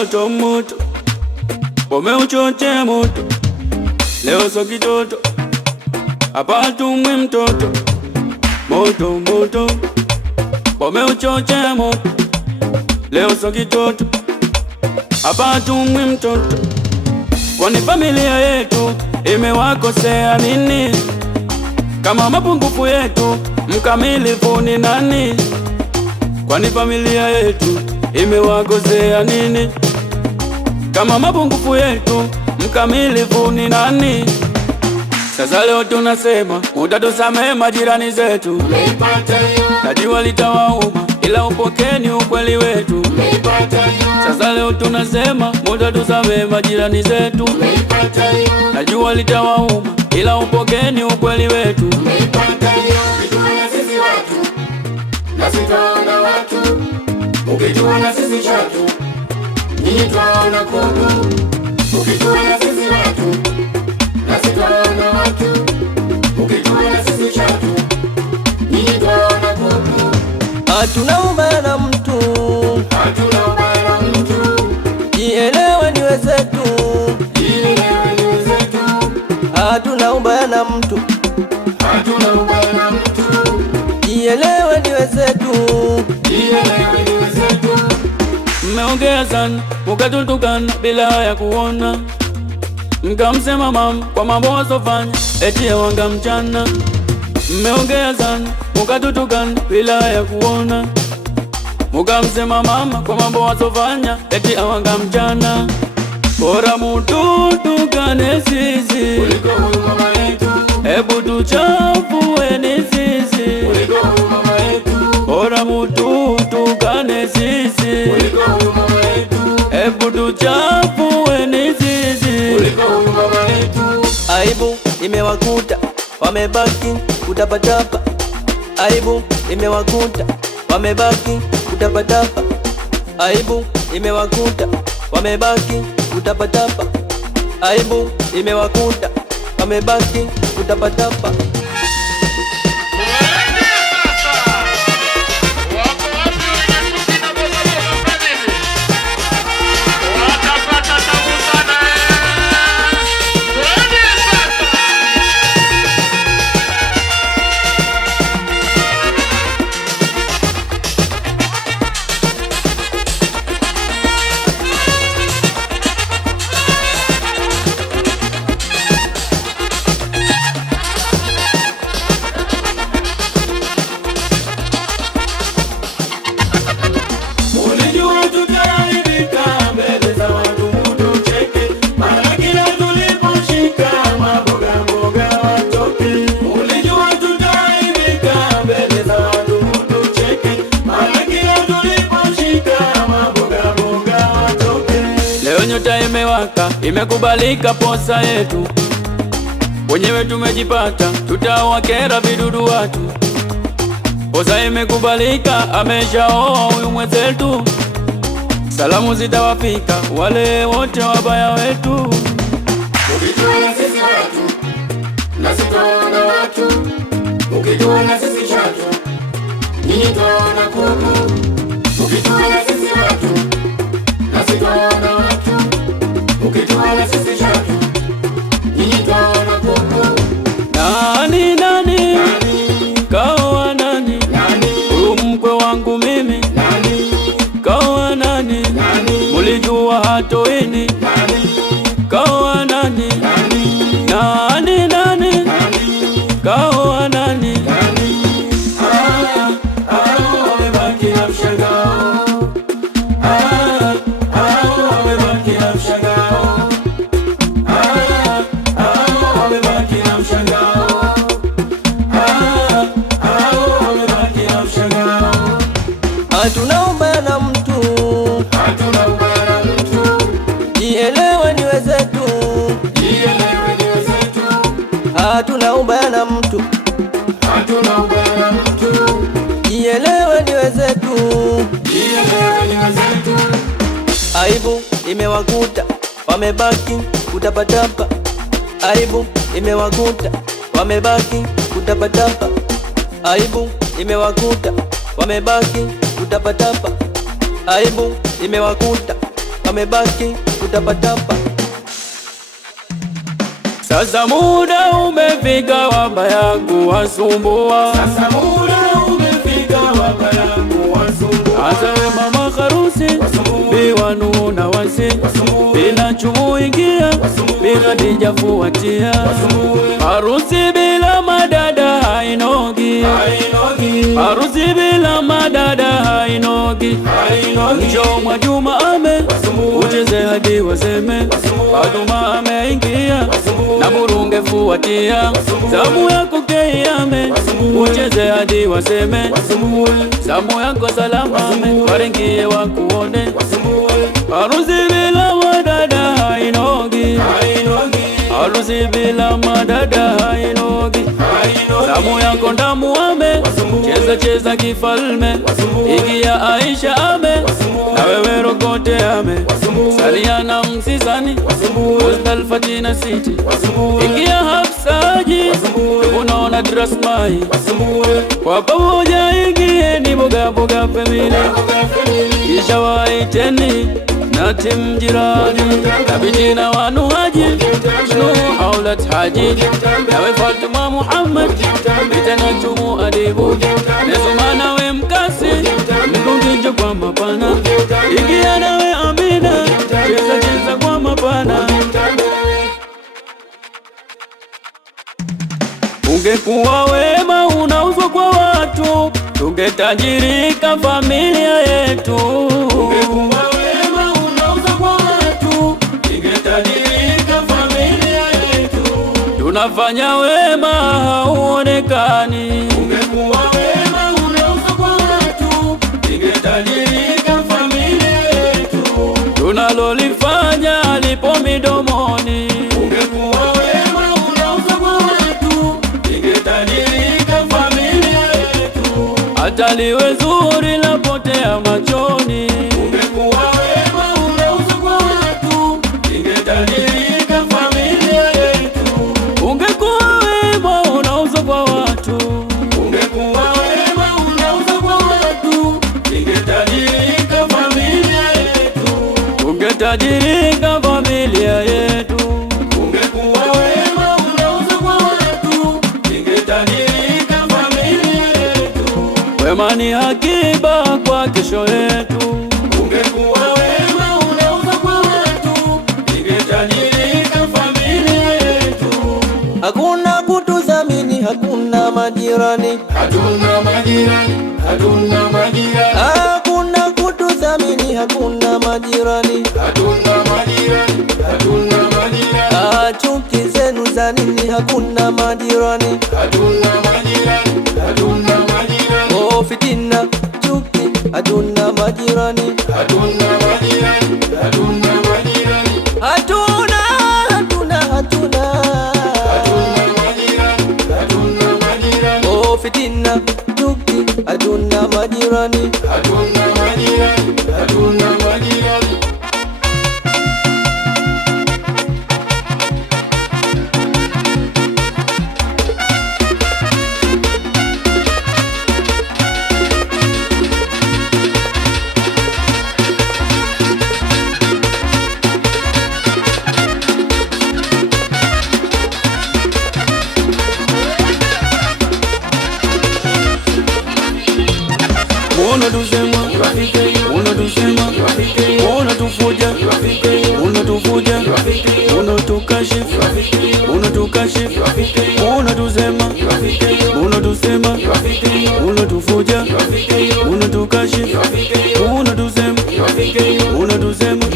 moto moto, wameuchochea moto. Leo so kitoto, hapa hatumwi mtoto. Moto moto, wameuchochea moto. Leo so kitoto, hapa hatumwi mtoto. Kwani familia yetu imewakosea nini? Kama mapungufu yetu mkamilifu ni nani? Kwani familia yetu imewakosea nini? Kama mapungufu yetu mkamilifu ni nani? Sasa leo tunasema mutatusamehe majirani zetu. Najua litawauma ila upokeni ukweli wetu. Sasa leo tunasema mutatusamehe majirani zetu. Najua litawauma ila upokeni ukweli wetu. Ukituona sisi watu na sitaona watu, ukituona sisi chatu nyinyi twaona kuku. Ukituona sisi watu na sitaona watu, ukituona sisi chatu nyinyi twaona kuku. Hatuna ubaya na mtu, hatuna ubaya na mtu, jielewe ni wenzetu, jielewe ni wenzetu. Hatuna ubaya na mtu, hatuna ubaya na mtu, jielewe ni wenzetu, jielewe ni wenzetu. Mmeongea sana mukatutukana bila ya kuona, mkamsema mama kwa mambo wasofanya eti wanga mchana. Mmeongea sana mukatutukana bila ya kuona, mukamsema mama kwa mambo wasofanya eti wanga mchana. Bora mututukane sisi Kuliko huyu mama yetu, hebu tuchafueni sisi kuliko huyu mama yetu, bora mututukane sisi kuliko huyu mama yetu, hebu tuchafueni sisi kuliko huyu mama yetu. aibu imewakuta wamebaki kutapatapa, aibu imewakuta wamebaki kutapatapa, aibu imewakuta wamebaki kutapatapa, aibu imewakuta wamebaki kutapatapa. Ulijua tutaaibika mbele za watu mutucheke, mara kila tuliposhika maboga mboga watoke. Ulijua tutaaibika mbele za watu mutucheke, mara kila tuliposhika maboga mboga watoke. Leo nyota imewaka, imekubalika posa yetu, wenyewe tumejipata, tutawakera vidudu watu. Posa imekubalika, ameshaoa huyu mwenzetu, salamu zitawafika wale wote wabaya wetu. Ukituona sisi watu na sitaona watu, ukituona sisi chatu nyinyi twaona kuku. Ukituona sisi watu na sitaona watu, ukituona sisi chatu nyinyi twaona kuku. Nani nani kaoa nani? Nani? Huyu mkwe wangu mimi Nani? kaoa nani? Nani? Mulijua hatoini Nani? kaoa nani? Nani? Nani nani Nani? kaoa nani? Nani? Wamebaki na mshangao. Wamebaki na mshangao. Wamebaki na mshangao. Wamebaki na mshangao. Hatuna ubaya na mtu, Hatuna ubaya na mtu, jielewe ni wenzetu, jielewe ni wenzetu. hatuna ubaya na mtu, Hatuna ubaya na mtu, jielewe ni wenzetu, jielewe ni wenzetu. aibu imewakuta wamebaki kutapatapa, aibu imewakuta wamebaki kutapatapa, aibu imewakuta wamebaki kutapatapa, aibu imewakuta wamebaki kutapatapa. Sasa muda umefika wabaya kuwasumbua. Sasa muda umefika wabaya kuwasumbua. Azawe mama harusi biwanu na wasi bila chumu ingia bila dija fuatia. Harusi bila madada hainogi, harusi bila madada hainogi. Njoo Mwajuma ame ucheze hadi waseme Fatuma ameingia na Burunge fuatia. Zamu yako Keiame ucheze hadi waseme zamu yako Salama ame warengie wakuone. Harusi bila madada hainogi, harusi bila madada hainogi. Zamu yako Ndamu ame cheza cheza kifalme. Igia Aisha ame na wewe Rokote ame Saliana Msizani Coastal Fatina City. Igia Hafsaji unaona Drasmai kwa pamoja. Igieni Boga Boga Family kisha waiteni na timu jirani Kabiji na Wanu Haji Shnu Haulat Haji nawe Fatuma Muhammad itana chumu Adibu Nesuma nawe Mkasi Mkunginjo kwa mapana. Igia nawe Amina cheza cheza kwa mapana. Ungekuwa wema unauzwa kwa watu tungetajirika familia yetu. Ungekuwa wema unauzwa kwa watu tungetajirika familia yetu. Tunafanya wema hauonekani. Ungekuwa wema unauzwa kwa watu tungetajirika familia yetu. Tunalolifanya lipo midomoni. Ungekuwa wema unauzwa kwa watu tungetajirika familia yetu. Hata liwe zuri lapotea machoni. Ungekuwa wema unauzwa kwa watu tungetajirika familia yetu. Ungekuwa wema unauzwa kwa watu. Ungekuwa wema unauzwa kwa watu tungetajirika familia yetu. Tungetajirika familia yetu. Ungekuwa wema unauzwa kwa watu tungetajirika familia yetu. Wema ni akiba kwa kesho yetu. Ungekuwa wema unauzwa kwa watu tungetajirika familia yetu. Hakuna kutudhamini, hakuna majirani, Hatuna majirani, hatuna majirani, hakuna kutudhamini, hakuna majirani. hatuna majirani, hatuna majirani, Chuki zenu za nini? Hakuna majirani. hatuna majirani, hatuna majirani, Oh, fitina, chuki, hatuna majirani. hatuna majirani, hatuna majirani, Hatuna, hatuna, hatuna. hatuna majirani, hatuna majirani, Oh, fitina, chuki, hatuna majirani. hatuna majirani, hatuna majirani. Unatusema, unatusema, unatufuja, unatufuja, unatukashifu, unatukashifu, unatusema, unatusema, unatufuja, unatukashifu, unatusema, unatusema.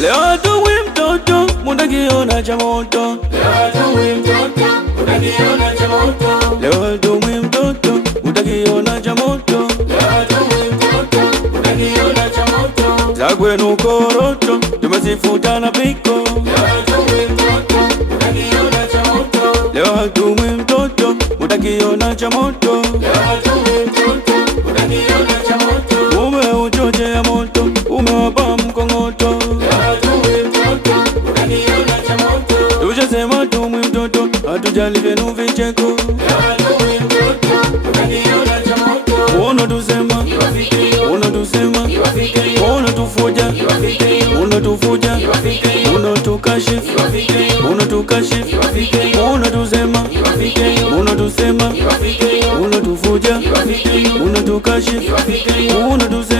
Leo hatuwi mtoto munakiona cha moto. Leo hatuwi mtoto unakiona cha moto. Leo hatuwi mtoto utakiona cha moto. Leo hatuwi mtoto unakiona cha moto. Za kwenu koroto tumezifuta na piko. Leo hatuwi mtoto unakiona cha moto. Leo hatuwi mtoto utakiona cha moto. Leo hatuwi mtoto unakiona cha moto. Umeuchochea moto umewapa mkongoto. Leo hatuwi mtoto adui mtoto, hatujali vyenu vicheko. Adui mtoto, unakiona cha moto. Unatusema, unatusema, unatufuja, unatufuja, unatukashifu, unatukashifu, unatusema, unatusema, unatufuja, unatukashifu, unatusema.